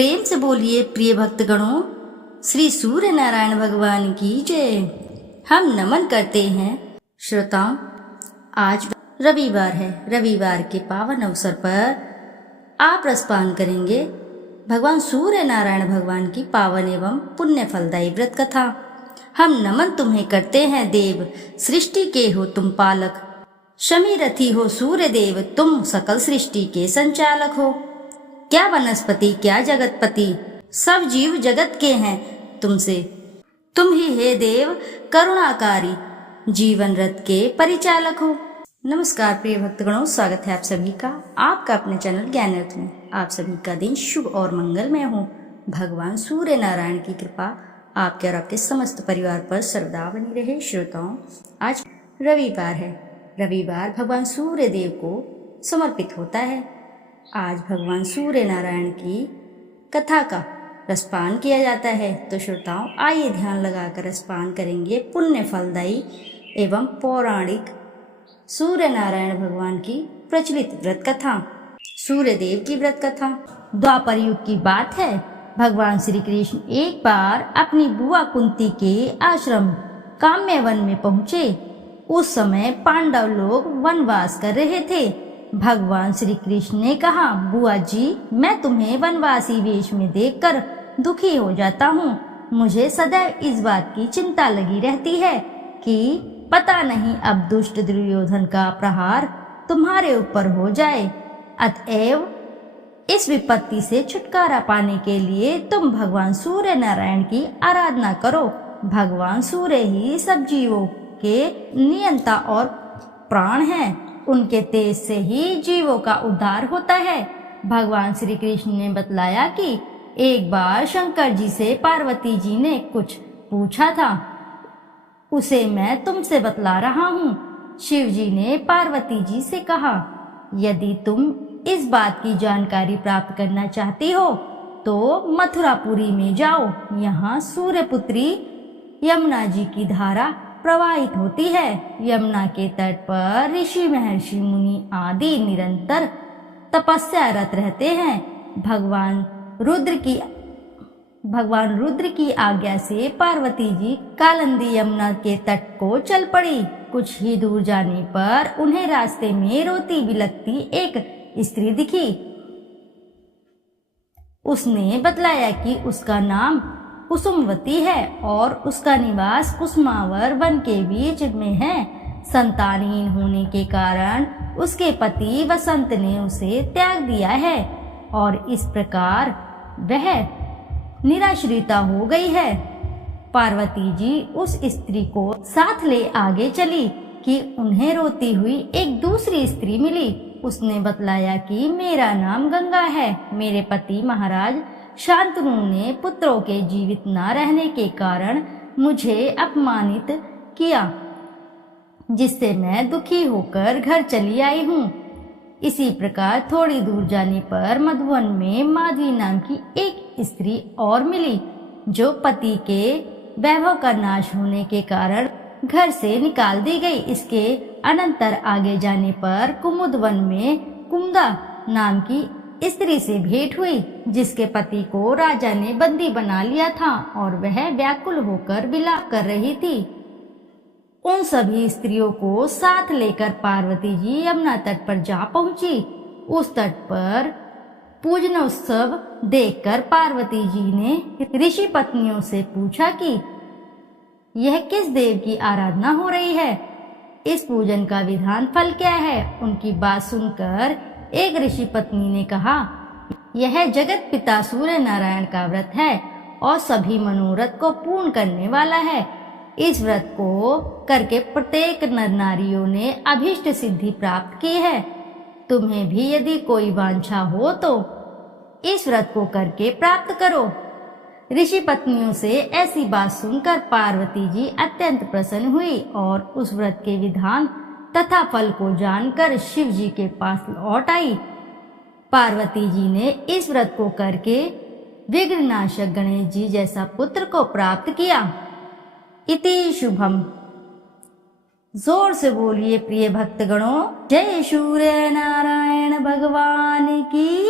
प्रेम से बोलिए प्रिय भक्तगणों, श्री सूर्य नारायण भगवान की जय। हम नमन करते हैं श्रोताओं। आज रविवार है। रविवार के पावन अवसर पर आप रसपान करेंगे भगवान सूर्य नारायण भगवान की पावन एवं पुण्य फलदायी व्रत कथा। हम नमन तुम्हें करते हैं देव, सृष्टि के हो तुम पालक। शमी रथी हो सूर्य देव, तुम सकल सृष्टि के संचालक हो। क्या वनस्पति क्या जगतपति, सब जीव जगत के हैं तुमसे। तुम ही हे देव करुणाकारी, जीवन रथ के परिचालक हो। नमस्कार प्रिय भक्तगणों, स्वागत है आप सभी का आपका अपने चैनल ज्ञानरथ में। आप सभी का दिन शुभ और मंगलमय हो। भगवान सूर्य नारायण की कृपा आपके और आपके समस्त परिवार पर सर्वदा बनी रहे। श्रोताओं, आज रविवार है। रविवार भगवान सूर्य देव को समर्पित होता है। आज भगवान सूर्य नारायण की कथा का रसपान किया जाता है। तो श्रोताओं, आइए ध्यान लगाकर रसपान करेंगे पुण्य फलदायी एवं पौराणिक सूर्य नारायण भगवान की प्रचलित व्रत कथा, सूर्य देव की व्रत कथा। द्वापर युग की बात है। भगवान श्री कृष्ण एक बार अपनी बुआ कुंती के आश्रम काम्य वन में पहुँचे। उस समय पांडव लोग वनवास कर रहे थे। भगवान श्री कृष्ण ने कहा, बुआ जी, मैं तुम्हें वनवासी वेश में देखकर दुखी हो जाता हूँ। मुझे सदैव इस बात की चिंता लगी रहती है कि पता नहीं अब दुष्ट दुर्योधन का प्रहार तुम्हारे ऊपर हो जाए। अतएव इस विपत्ति से छुटकारा पाने के लिए तुम भगवान सूर्य नारायण की आराधना करो। भगवान सूर्य ही सब जीवों के नियंता और प्राण हैं। उनके तेज से ही जीवों का उद्धार होता है। भगवान श्री कृष्ण ने बतलाया कि एक बार शंकर जी से पार्वती जी ने कुछ पूछा था, उसे मैं तुमसे बतला रहा हूँ। शिव जी ने पार्वती जी से कहा, यदि तुम इस बात की जानकारी प्राप्त करना चाहती हो तो मथुरापुरी में जाओ। यहाँ सूर्यपुत्री यमुना जी की धारा प्रवाहित होती है। यमुना के तट पर ऋषि महर्षि मुनि आदि निरंतर तपस्यारत रहते हैं। भगवान रुद्र की आज्ञा से पार्वती जी कालिंदी यमुना के तट को चल पड़ी। कुछ ही दूर जाने पर उन्हें रास्ते में रोती बिलखती एक स्त्री दिखी। उसने बतलाया कि उसका नाम कुसुमवती है और उसका निवास कुसुमावर वन के बीच में है। संतानहीन होने के कारण उसके पति वसंत ने उसे त्याग दिया है और इस प्रकार वह निराश्रिता हो गई है। पार्वती जी उस स्त्री को साथ ले आगे चली कि उन्हें रोती हुई एक दूसरी स्त्री मिली। उसने बतलाया कि मेरा नाम गंगा है। मेरे पति महाराज शांतनु ने पुत्रों के जीवित न रहने के कारण मुझे अपमानित किया, जिससे मैं दुखी होकर घर चली आई हूँ। इसी प्रकार थोड़ी दूर जाने पर मधुवन में माधवी नाम की एक स्त्री और मिली, जो पति के वैभव का नाश होने के कारण घर से निकाल दी गई। इसके अनंतर आगे जाने पर कुमुदवन में कुमुदा नाम की स्त्री से भेंट हुई, जिसके पति को राजा ने बंदी बना लिया था और वह व्याकुल होकर विलाप कर रही थी। उन सभी स्त्रियों को साथ लेकर पार्वती जी यमुना तट पर जा पहुंची। उस तट पर पूजन उत्सव देखकर पार्वती जी ने ऋषि पत्नियों से पूछा कि यह किस देव की आराधना हो रही है, इस पूजन का विधान फल क्या है। उनकी बात सुनकर एक ऋषि पत्नी ने कहा, यह जगत पिता सूर्य नारायण का व्रत है और सभी मनोरथ को पूर्ण करने वाला है। इस व्रत को करके प्रत्येक नर नारियों ने अभीष्ट सिद्धि प्राप्त की है। तुम्हें भी यदि कोई वांछा हो तो इस व्रत को करके प्राप्त करो। ऋषि पत्नियों से ऐसी बात सुनकर पार्वती जी अत्यंत प्रसन्न हुई और उस व्रत के विधान तथा फल को जानकर शिव जी के पास लौट आई। पार्वती जी ने इस व्रत को करके विघ्ननाशक गणेश जी जैसा पुत्र को प्राप्त किया। इति शुभम। जोर से बोलिए प्रिय भक्तगणों, जय सूर्य नारायण भगवान की।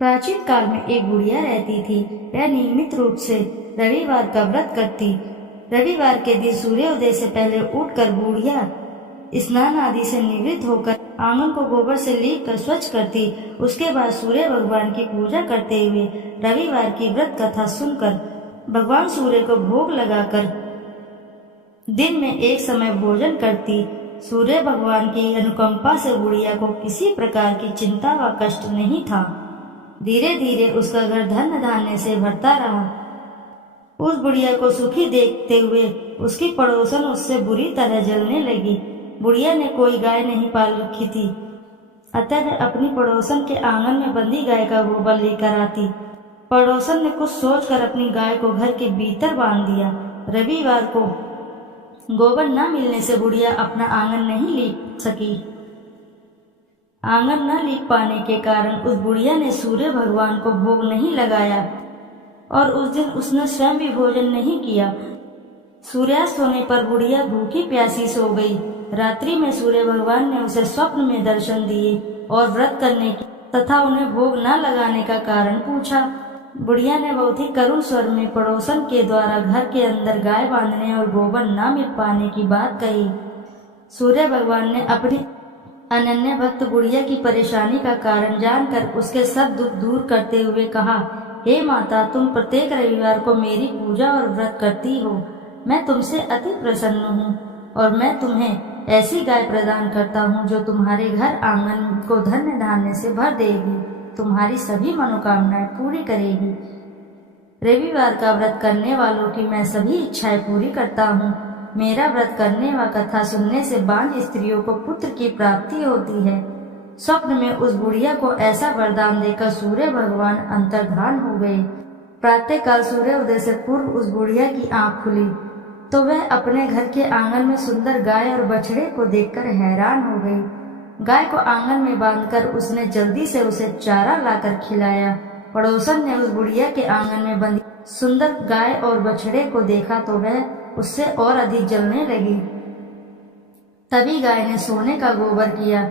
प्राचीन काल में एक बुढ़िया रहती थी। वह नियमित रूप से रविवार का व्रत करती। रविवार के दिन सूर्योदय से पहले उठकर बुढ़िया स्नान आदि से निवृत्त होकर आंगन को गोबर से लीप कर स्वच्छ करती। उसके बाद सूर्य भगवान की पूजा करते हुए रविवार की व्रत कथा सुनकर भगवान सूर्य को भोग लगाकर दिन में एक समय भोजन करती। सूर्य भगवान की अनुकंपा से बुढ़िया को किसी प्रकार की चिंता व कष्ट नहीं था। धीरे धीरे उसका घर धन धान्य से भरता रहा। उस बुढ़िया को सुखी देखते हुए उसकी पड़ोसन उससे बुरी तरह जलने लगी। बुढ़िया ने कोई गाय नहीं पाल रखी थी, अतः वह अपनी पड़ोसन के आंगन में बंधी गाय का गोबर लेकर आती। पड़ोसन ने कुछ सोचकर अपनी गाय को घर के भीतर बांध दिया। रविवार को गोबर न मिलने से बुढ़िया अपना आंगन नहीं लीप सकी। आंगन न लीप पाने के कारण उस बुढ़िया ने सूर्य भगवान को भोग नहीं लगाया और उस दिन उसने स्वयं भी भोजन नहीं किया। सूर्यास्त होने पर बुढ़िया भूखी प्यासी सो गई। रात्रि में सूर्य भगवान ने उसे स्वप्न में दर्शन दिए और व्रत करने की तथा उन्हें भोग न लगाने का कारण पूछा। बुढ़िया ने बहुत ही करुण स्वर में पड़ोसन के द्वारा घर के अंदर गाय बांधने और गोबर न मिल पाने की बात कही। सूर्य भगवान ने अपनी अनन्य भक्त बुढ़िया की परेशानी का कारण जानकर उसके सब दुख दूर करते हुए कहा, हे माता, तुम प्रत्येक रविवार को मेरी पूजा और व्रत करती हो। मैं तुमसे अति प्रसन्न हूँ और मैं तुम्हें ऐसी गाय प्रदान करता हूँ जो तुम्हारे घर आंगन को धन्य धान्य से भर देगी, तुम्हारी सभी मनोकामनाएं पूरी करेगी। रविवार का व्रत करने वालों की मैं सभी इच्छाएं पूरी करता हूँ। मेरा व्रत करने व कथा सुनने से बांझ स्त्रियों को पुत्र की प्राप्ति होती है। स्वप्न में उस बुढ़िया को ऐसा वरदान देकर सूर्य भगवान अंतर्धान हो गए। प्रातः काल सूर्योदय से पूर्व उस बुढ़िया की आंख खुली तो वह अपने घर के आंगन में सुंदर गाय और बछड़े को देखकर हैरान हो गई। गाय को आंगन में बांधकर उसने जल्दी से उसे चारा लाकर खिलाया। पड़ोसन ने उस बुढ़िया के आंगन में बंधी सुंदर गाय और बछड़े को देखा तो वह उससे और अधिक जलने लगी। तभी गाय ने सोने का गोबर किया।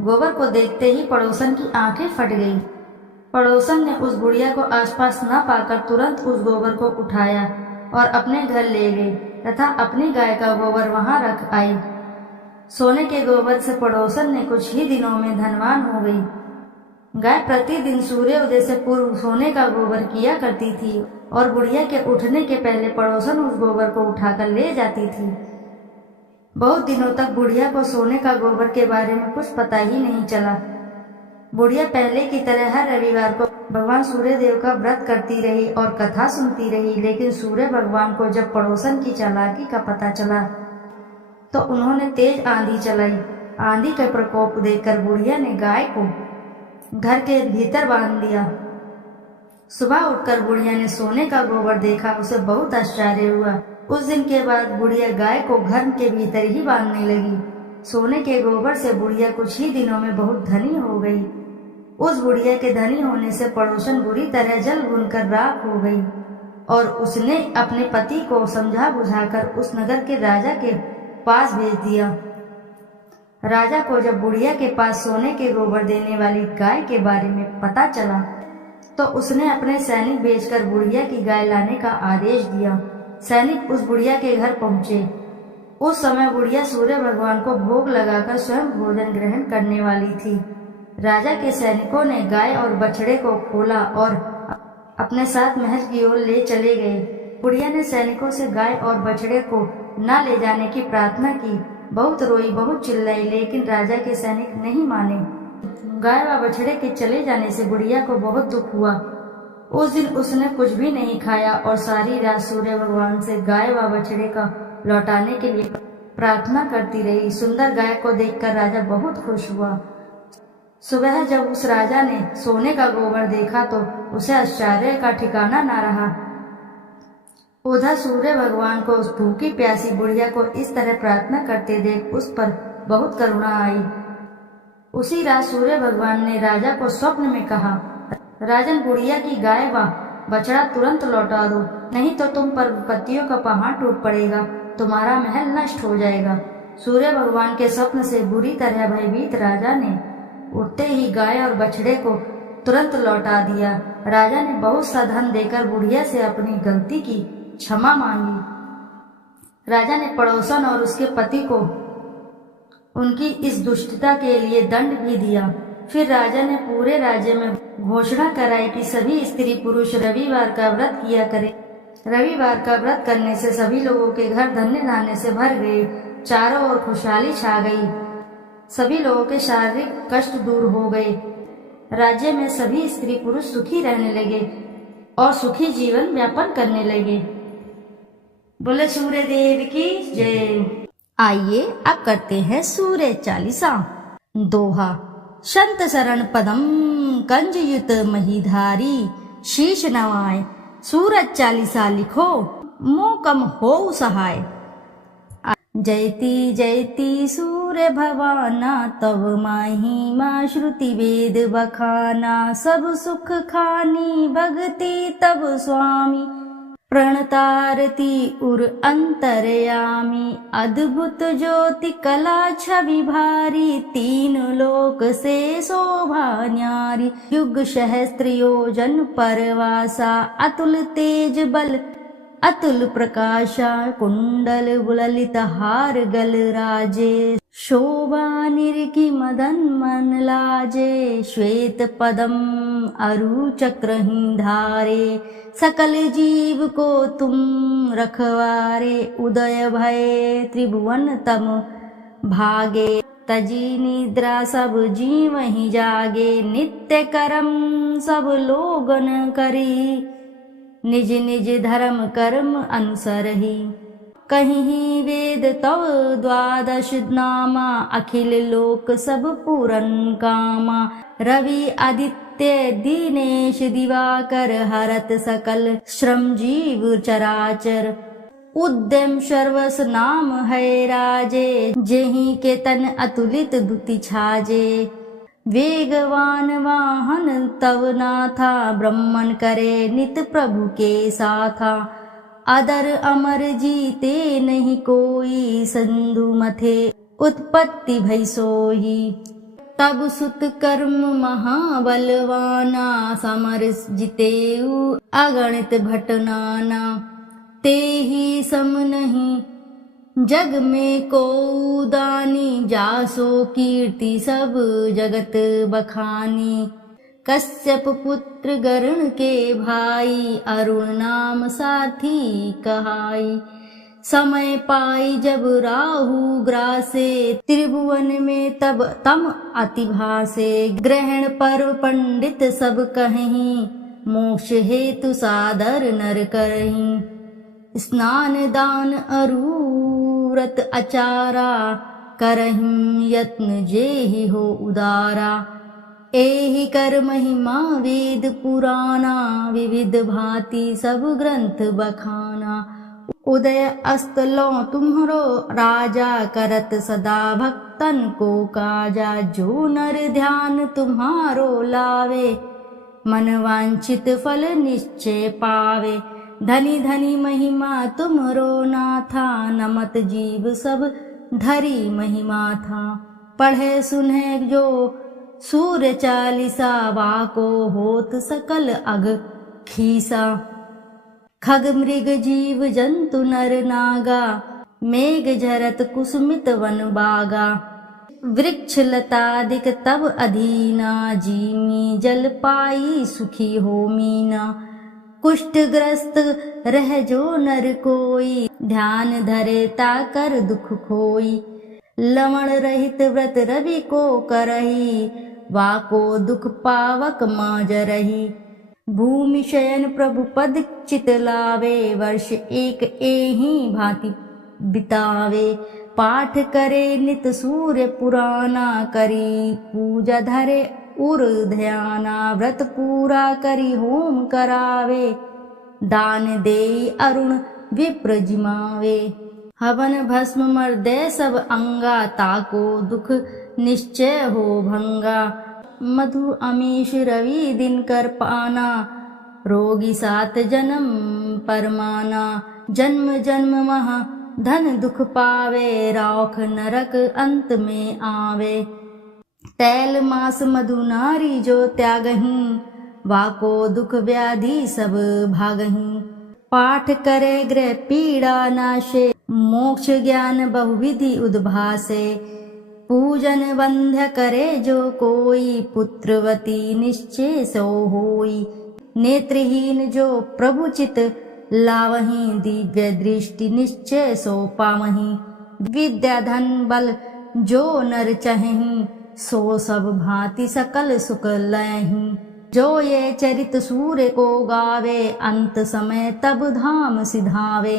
गोबर को देखते ही पड़ोसन की आंखें फट गई। पड़ोसन ने उस बुढ़िया को आसपास न पाकर तुरंत उस गोबर को उठाया और अपने घर ले गई तथा अपनी गाय का गोबर वहां रख आई। सोने के गोबर से पड़ोसन ने कुछ ही दिनों में धनवान हो गई। गाय प्रतिदिन सूर्योदय से पूर्व सोने का गोबर किया करती थी और बुढ़िया के उठने के पहले पड़ोसन उस गोबर को उठाकर ले जाती थी। बहुत दिनों तक बुढ़िया को सोने का गोबर के बारे में कुछ पता ही नहीं चला। बुढ़िया पहले की तरह हर रविवार को भगवान सूर्य देव का व्रत करती रही और कथा सुनती रही, लेकिन सूर्य भगवान को जब पड़ोसन की चालाकी का पता चला तो उन्होंने तेज आंधी चलाई। आंधी का प्रकोप देखकर बुढ़िया ने गाय को घर के भीतर बांध दिया। सुबह उठकर बुढ़िया ने सोने का गोबर देखा, उसे बहुत आश्चर्य हुआ। उस दिन के बाद बुढ़िया गाय को घर के भीतर ही बांधने लगी। सोने के गोबर से बुढ़िया कुछ ही दिनों में बहुत धनी हो गई। उस बुढ़िया के धनी होने से पड़ोसन बुरी तरह जल भूनकर राख हो गई और उसने अपने पति को समझा बुझाकर उस नगर के राजा के पास भेज दिया। राजा को जब बुढ़िया के पास सोने के गोबर देने वाली गाय के बारे में पता चला तो उसने अपने सैनिक भेजकर बुढ़िया की गाय लाने का आदेश दिया। सैनिक उस बुढ़िया के घर पहुंचे। उस समय बुढ़िया सूर्य भगवान को भोग लगाकर स्वयं भोजन ग्रहण करने वाली थी। राजा के सैनिकों ने गाय और बछड़े को खोला और अपने साथ महल की ओर ले चले गए। बुढ़िया ने सैनिकों से गाय और बछड़े को न ले जाने की प्रार्थना की। बहुत रोई, बहुत चिल्लाई, लेकिन राजा के सैनिक नहीं माने। गाय व बछड़े के चले जाने से बुढ़िया को बहुत दुख हुआ। उस दिन उसने कुछ भी नहीं खाया और सारी रात सूर्य भगवान से गाय व बछड़े का लौटाने के लिए प्रार्थना करती रही। सुंदर गाय को देखकर राजा बहुत खुश हुआ। सुबह जब उस राजा ने सोने का गोबर देखा तो उसे आश्चर्य का ठिकाना न रहा। उधर सूर्य भगवान को उस भूखी प्यासी बुढ़िया को इस तरह प्रार्थना करते देख उस पर बहुत करुणा आई। उसी रात सूर्य भगवान ने राजा को स्वप्न में कहा, राजन, बुढ़िया की गाय व बछड़ा तुरंत लौटा दो, नहीं तो तुम पर विपत्तियों का पहाड़ टूट पड़ेगा, तुम्हारा महल नष्ट हो जाएगा। सूर्य भगवान के स्वप्न से बुरी तरह भयभीत राजा ने उठते ही गाय और बछड़े को तुरंत लौटा दिया। राजा ने बहुत सा धन देकर बुढ़िया से अपनी गलती की क्षमा मांगी। राजा ने पड़ोसन और उसके पति को उनकी इस दुष्टता के लिए दंड भी दिया। फिर राजा ने पूरे राज्य में घोषणा कराई कि सभी स्त्री पुरुष रविवार का व्रत किया करें। रविवार का व्रत करने से सभी लोगों के घर धन्य धान्य से भर गए, चारों ओर खुशहाली छा गई, सभी लोगों के शारीरिक कष्ट दूर हो गए। राज्य में सभी स्त्री पुरुष सुखी रहने लगे और सुखी जीवन यापन करने लगे। बोले सूर्य देव की जय। आइए अब करते हैं सूर्य चालीसा। दोहा। संत शरण पदम कंजयुत महीधारी, शीश नवाए सूरज चालीसा लिखो, मोह कम हो सहाय। जयति जयति सूर्य भवाना, तब महिमा श्रुति वेद बखाना। सब सुख खानी भगति तब स्वामी, प्रणतारती उर अंतरयामी। अद्भुत ज्योति कला छवि भारी, तीन लोक से शोभा न्यारी। युग सहस्त्र योजन परवासा, अतुल तेज बल अतुल प्रकाशा। कुंडल बुललित हार गल राजे, शोभा निरकी मदन मन लाजे। श्वेत पदम अरु चक्रही धारे, सकल जीव को तुम रखवारे। उदय भय त्रिभुवन तम भागे, तजी निद्रा सब जीव ही जागे। नित्य कर्म सब लोगन करी, निज निज धर्म कर्म अनुसरहि। कहीं वेद तव द्वादश नामा, अखिल लोक सब पूरन कामा। रवि आदित्य दिनेश दिवाकर, हरत सकल श्रम जीव चराचर। उद्यम सर्वस नाम है राजे, जेहि के तन अतुलित दुति छाजे। वेगवान वाहन तव नाथा, ब्रह्मन करे नित प्रभु के साथा। अदर अमर जीते नहीं कोई, सिंधु मथे उत्पत्ति भई सोही। तब सुत कर्म महाबलवाना, समर जितेऊ अगणित भट नाना। ते ही सम नहीं जग में को दानी, जासो कीर्ति सब जगत बखानी। कश्यप पुत्र गरुण के भाई, अरुण नाम साथी कहाई। समय पाई जब राहु ग्रासे, त्रिभुवन में तब तम अति भासे। ग्रहण पर्व पंडित सब कहीं, मोक्ष हेतु सादर नर करहीं। स्नान दान अरु व्रत अचारा, करहिं यत्न जेहि हो उदारा। एहि कर महिमा वेद पुराना, विविध भांति सब ग्रंथ बखाना। उदय अस्त लो तुम्हरो राजा, करत सदा भक्तन को काजा। जो नर ध्यान तुम्हारो लावे, मन वांछित फल निश्चय पावे। धनी धनी महिमा तुमरो नाथा, नमत जीव सब धरी महिमा था। पढ़े सुने जो सूर्य चालीसा, वाको होत सकल अग खीसा। खग मृग जीव जंतु नर नागा, मेघ झरत कुसुमित वन बागा। वृक्ष लतादिक तब अधीना, जीमी जल पाई सुखी हो मीना। कुष्ठ ग्रस्त रह जो नर कोई, ध्यान धरे ताकर दुख खोई। लवण रहित व्रत रवि को करही, वाको दुख पावक माज रही। भूमि शयन प्रभु पद चित लावे, वर्ष एक एहि भांति बितावे। पाठ करे नित सूर्य पुराना, करी पूजा धरे उर ध्याना। व्रत पूरा करी होम करावे, दान दे अरुण विप्र जिमावे। हवन भस्म मर्दे सब अंगा, ताको दुख निश्चय हो भंगा। मधु अमीश रवि दिन कर पाना, रोगी सात जन्म परमाना। जन्म जन्म महा धन दुख पावे, रौख नरक अंत में आवे। तैल मास मधु नारी जो त्यागहीं, वाको दुख व्याधि सब भागहीं। पाठ करे गृह पीड़ा नाशे, मोक्ष ज्ञान बहुविधि उद्भासे। पूजन बंध्य करे जो कोई, पुत्रवती निश्चय सो होई। नेत्रहीन जो प्रभु चित लावहीं, दिव्य दृष्टि निश्चय सो पावहीं। विद्या धन बल जो नर चहहीं, सो सब भांति सकल सुख लयहीं। जो ये चरित सूर्य को गावे, अंत समय तब धाम सिधावे।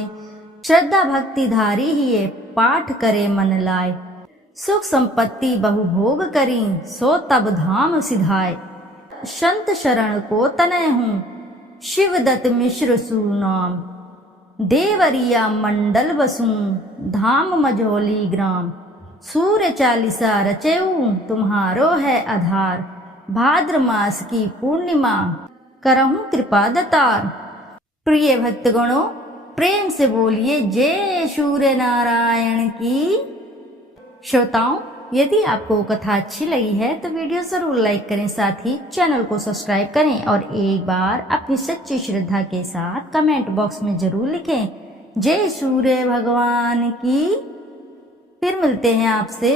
श्रद्धा भक्ति धारी ही ये, पाठ करे मन लाए। सुख संपत्ति बहु भोग करी, सो तब धाम सिधाए। संत शरण को तनय हूँ, शिव दत्त मिश्र सुनाम। देवरिया मंडल बसूं, धाम मझौली ग्राम। सूर्य चालीसा रचेऊ, तुम्हारो है आधार। भाद्र मास की पूर्णिमा, करहूं कृपा दतार। प्रिय भक्तगणों, प्रेम से बोलिए जय सूर्य नारायण की। श्रोताओं, यदि आपको कथा अच्छी लगी है तो वीडियो जरूर लाइक करें, साथ ही चैनल को सब्सक्राइब करें और एक बार अपनी सच्ची श्रद्धा के साथ कमेंट बॉक्स में जरूर लिखें जय सूर्य भगवान की। फिर मिलते हैं आपसे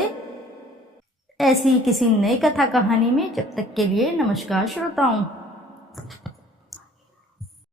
ऐसी किसी नई कथा कहानी में। जब तक के लिए नमस्कार श्रोताओं।